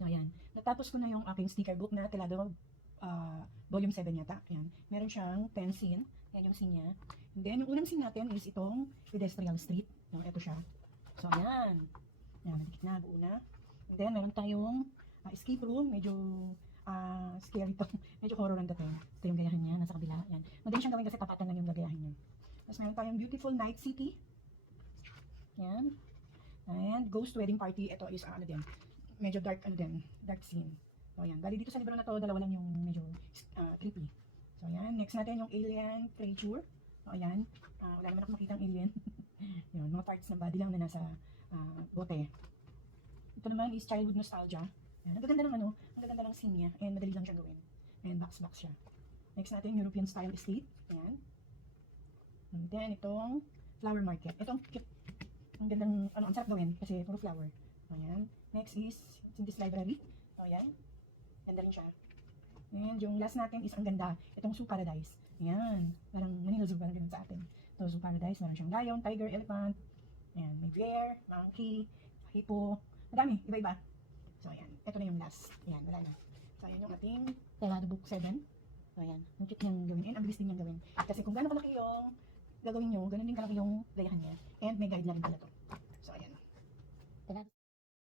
So, ayan. Natapos ko na yung aking sticker book na Telado volume 7 yata. Ayan. Meron siyang 10 scene. Yan yung scene niya. And then, yung unang scene natin is itong pedestrian street. No, ito siya. So, ayan. Ayan, nadikit na, buo na. And then, meron tayong escape room. Medyo scary to. Medyo horror ang dating. Ito yung gayahan niya, nasa kabila. Ayan. Madali siyang gawin kasi tapatan lang yung gagayahin niya. Tapos meron tayong beautiful night city. Ayan. And ghost wedding party. Ito is ano din. Medyo dark ano din. Dark scene. So ayan. Bali dito sa libro na to, dalawa lang yung medyo creepy. So ayan. Next natin yung alien creature. So ayan. Wala naman ako makitang alien. Yun. Mga parts ng body lang na nasa bote. Ito naman is childhood nostalgia. Ayan. Ang gaganda ng ano. Ang gaganda ng scene niya. And madali lang siya gawin. And box-box siya. Next natin European style estate. Ayan. And then itong flower market. Itong cute. Ang gandang, ano, ang sarap gawin kasi puro flower. So, ayan. Next is, it's in this library. So, ayan. Ganda rin siya. And yung last natin is ang ganda. Itong Zoo Paradise. Ayan. Parang Manila Zoo, parang ganun sa atin. Ito, Zoo Paradise. Meron siyang lion, tiger, elephant. Ayan. May bear, monkey, hippo. Madami. Iba-iba. So, ayan. Ito na yung last. Ayan. Wala na. So, ayan yung ating Telado Book 7. So, ayan. Ang cute niyang gawin. And ang bilis din niyang gawin. Kasi kung gano'n kalaki yung gagawin nyo, ganun din kalaki yung gayahan niya. And may guide na rin pala to.